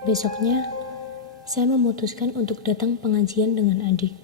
Besoknya, saya memutuskan untuk datang pengajian dengan adik.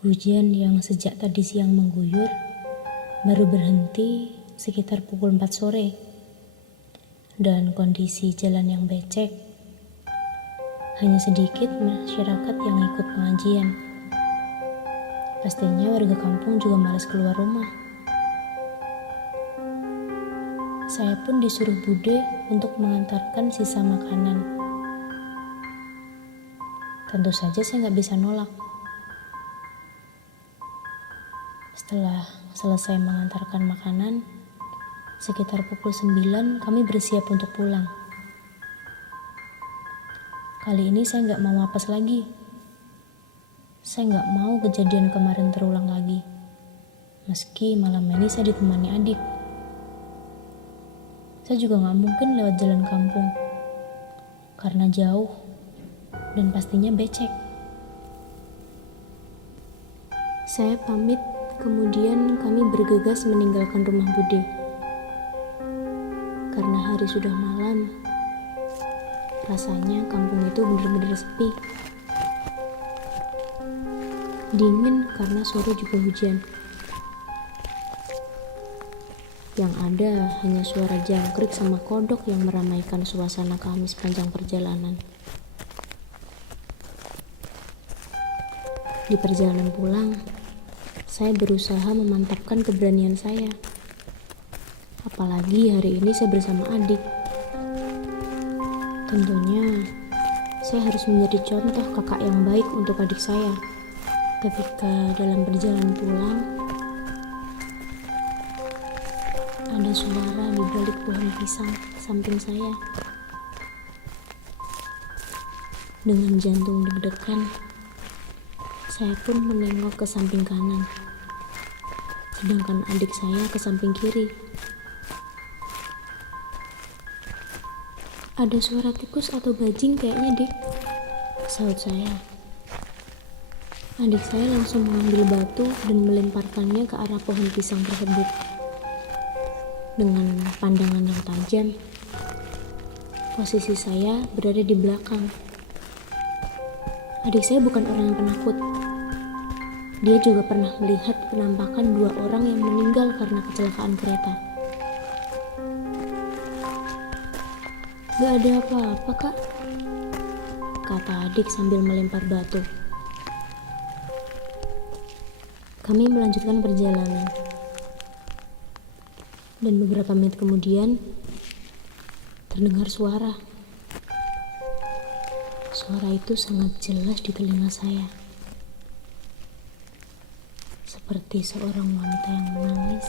Hujan yang sejak tadi siang mengguyur baru berhenti sekitar pukul 4 sore. Dan kondisi jalan yang becek, hanya sedikit masyarakat yang ikut pengajian. Pastinya warga kampung juga malas keluar rumah. Saya pun disuruh Bude untuk mengantarkan sisa makanan. Tentu saja saya nggak bisa nolak. Setelah selesai mengantarkan makanan, sekitar pukul 9 kami bersiap untuk pulang. Kali ini saya nggak mau apes lagi. Saya nggak mau kejadian kemarin terulang lagi. Meski malam ini saya ditemani adik. Saya juga nggak mungkin lewat jalan kampung. Karena jauh dan pastinya becek. Saya pamit, kemudian kami bergegas meninggalkan rumah Bude. Karena hari sudah malam, rasanya kampung itu benar-benar sepi. Dingin karena sore juga hujan. Yang ada hanya suara jangkrik sama kodok yang meramaikan suasana kami sepanjang perjalanan. Di perjalanan pulang, saya berusaha memantapkan keberanian saya. Apalagi hari ini saya bersama adik. Tentunya, saya harus menjadi contoh kakak yang baik untuk adik saya. Ketika dalam perjalanan pulang, ada suara di balik pohon pisang samping saya. Dengan jantung deg-degan, saya pun menengok ke samping kanan, sedangkan adik saya ke samping kiri. Ada suara tikus atau bajing kayaknya, Dik, sahut saya. Adik saya langsung mengambil batu dan melemparkannya ke arah pohon pisang tersebut. Dengan pandangan yang tajam, posisi saya berada di belakang. Adik saya bukan orang yang penakut. Dia juga pernah melihat penampakan 2 orang yang meninggal karena kecelakaan kereta. "Gak ada apa-apa, Kak," kata adik sambil melempar batu. Kami melanjutkan perjalanan. Dan beberapa menit kemudian, terdengar suara. Suara itu sangat jelas di telinga saya. Seperti seorang wanita yang menangis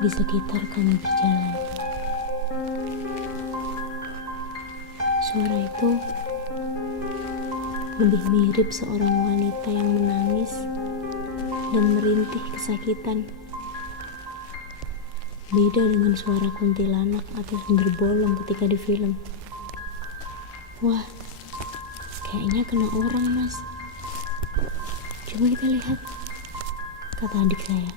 di sekitar kami berjalan. Suara itu lebih mirip seorang wanita yang menangis dan merintih kesakitan. Beda dengan suara kuntilanak atau genderbolong ketika di film. "Wah, kayaknya kena orang, Mas. Coba kita lihat," kata adik saya.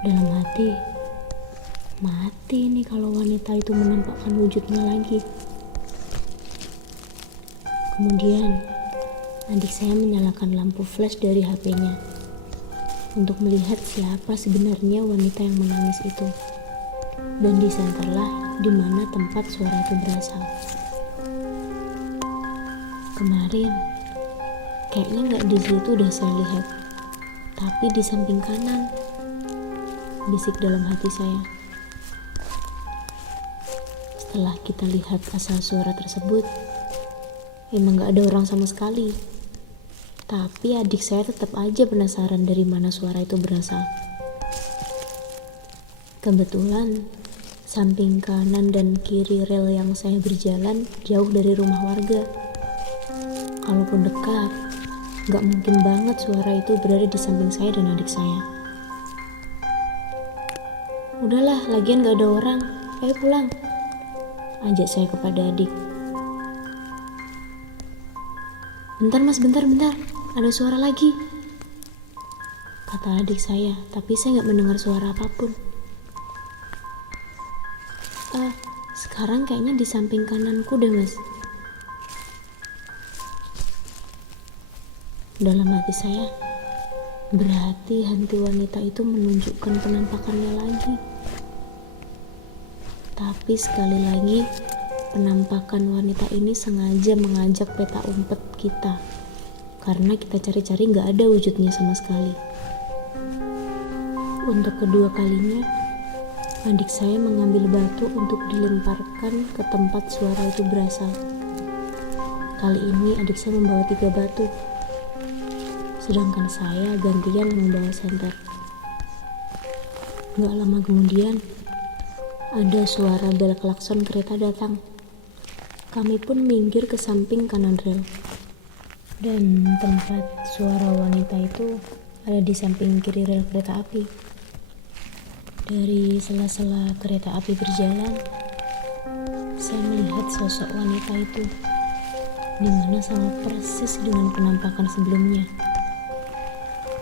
Dalam hati, mati nih kalau wanita itu menampakkan wujudnya lagi. Kemudian, adik saya menyalakan lampu flash dari HP-nya untuk melihat siapa sebenarnya wanita yang menangis itu. Dan disenterlah di mana tempat suara itu berasal. Kemarin, kayaknya nggak di situ udah saya lihat, tapi di samping kanan, bisik dalam hati saya. Setelah kita lihat asal suara tersebut, emang nggak ada orang sama sekali. Tapi adik saya tetap aja penasaran dari mana suara itu berasal. Kebetulan, samping kanan dan kiri rel yang saya berjalan jauh dari rumah warga. Kalaupun dekat, gak mungkin banget suara itu berada di samping saya dan adik saya. "Udahlah, lagian gak ada orang. Ayo pulang," ajak saya kepada adik. "Bentar mas, bentar. Ada suara lagi," kata adik saya, tapi saya gak mendengar suara apapun. Sekarang kayaknya di samping kananku deh, Mas. Dalam hati saya, berarti hantu wanita itu menunjukkan penampakannya lagi. Tapi sekali lagi, penampakan wanita ini sengaja mengajak peta umpet kita. Karena kita cari-cari gak ada wujudnya sama sekali. Untuk kedua kalinya, adik saya mengambil batu untuk dilemparkan ke tempat suara itu berasal. Kali ini adik saya membawa 3 batu, sedangkan saya gantian membawa senter. Gak lama kemudian, ada suara bel klakson kereta datang. Kami pun minggir ke samping kanan rel. Dan tempat suara wanita itu ada di samping kiri rel kereta api. Dari sela-sela kereta api berjalan, saya melihat sosok wanita itu, di mana sama persis dengan penampakan sebelumnya.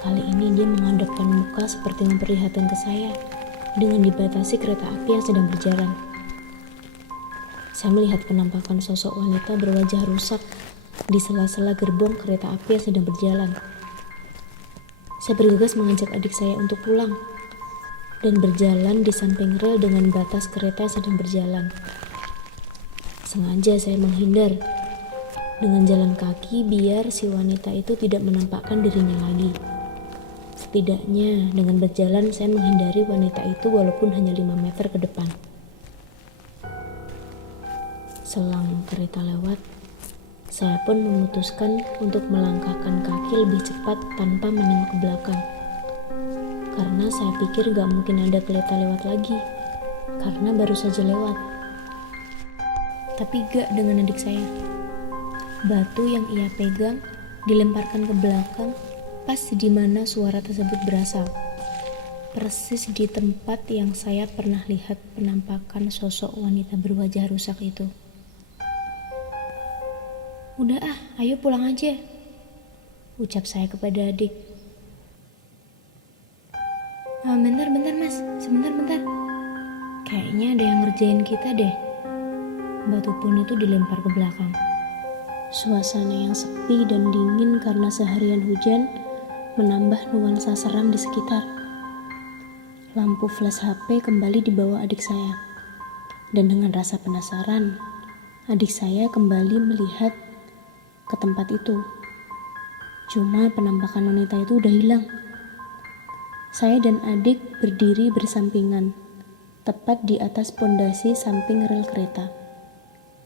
Kali ini dia menghadapkan muka seperti memperlihatkan ke saya, dengan dibatasi kereta api yang sedang berjalan. Saya melihat penampakan sosok wanita berwajah rusak di sela-sela gerbong kereta api yang sedang berjalan. Saya bergegas mengajak adik saya untuk pulang dan berjalan di samping rel dengan batas kereta yang sedang berjalan. Sengaja saya menghindar dengan jalan kaki biar si wanita itu tidak menampakkan dirinya lagi. Setidaknya dengan berjalan saya menghindari wanita itu walaupun hanya 5 meter ke depan. Selang kereta lewat, saya pun memutuskan untuk melangkahkan kaki lebih cepat tanpa menengok ke belakang. Karena saya pikir gak mungkin ada kereta lewat lagi, karena baru saja lewat. Tapi gak dengan adik saya. Batu yang ia pegang dilemparkan ke belakang pas di mana suara tersebut berasal. Persis di tempat yang saya pernah lihat penampakan sosok wanita berwajah rusak itu. "Udah ayo pulang aja," ucap saya kepada adik. Bentar mas, sebentar. Kayaknya ada yang ngerjain kita deh." Batu pun itu dilempar ke belakang. Suasana yang sepi dan dingin karena seharian hujan menambah nuansa seram di sekitar. Lampu flash HP kembali dibawa adik saya. Dan dengan rasa penasaran, adik saya kembali melihat ke tempat itu. Cuma penampakan wanita itu udah hilang. Saya dan adik berdiri bersampingan, tepat di atas pondasi samping rel kereta,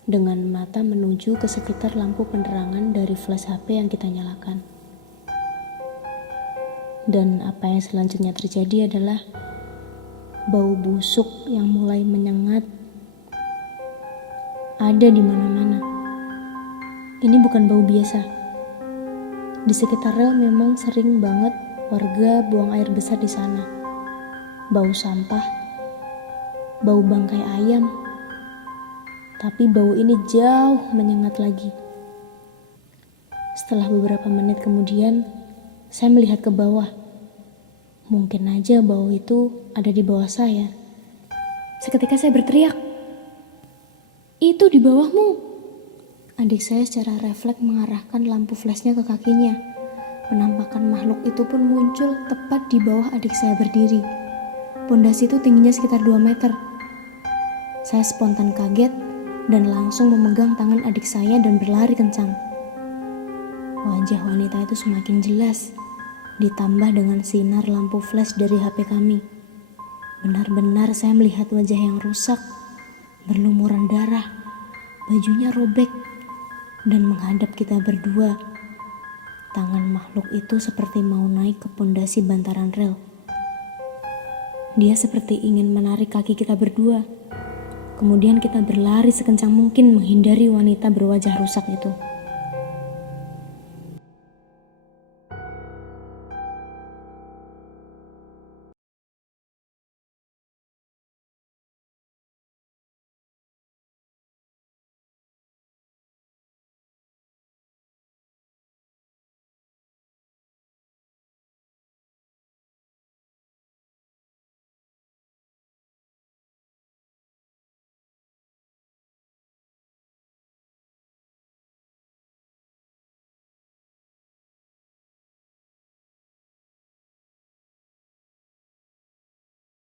dengan mata menuju ke sekitar lampu penerangan dari flash HP yang kita nyalakan. Dan apa yang selanjutnya terjadi adalah bau busuk yang mulai menyengat ada di mana-mana. Ini bukan bau biasa. Di sekitar rel memang sering banget warga buang air besar di sana. Bau sampah, bau bangkai ayam. Tapi bau ini jauh menyengat lagi. Setelah beberapa menit kemudian, saya melihat ke bawah. Mungkin aja bau itu ada di bawah saya. Seketika saya berteriak, "Itu di bawahmu!" Adik saya secara refleks mengarahkan lampu flashnya ke kakinya. Penampakan makhluk itu pun muncul tepat di bawah adik saya berdiri. Pondasi itu tingginya sekitar 2 meter. Saya spontan kaget dan langsung memegang tangan adik saya dan berlari kencang. Wajah wanita itu semakin jelas, ditambah dengan sinar lampu flash dari HP kami. Benar-benar saya melihat wajah yang rusak, berlumuran darah, bajunya robek, dan menghadap kita berdua. Tangan makhluk itu seperti mau naik ke pondasi bantaran rel. Dia seperti ingin menarik kaki kita berdua. Kemudian kita berlari sekencang mungkin menghindari wanita berwajah rusak itu.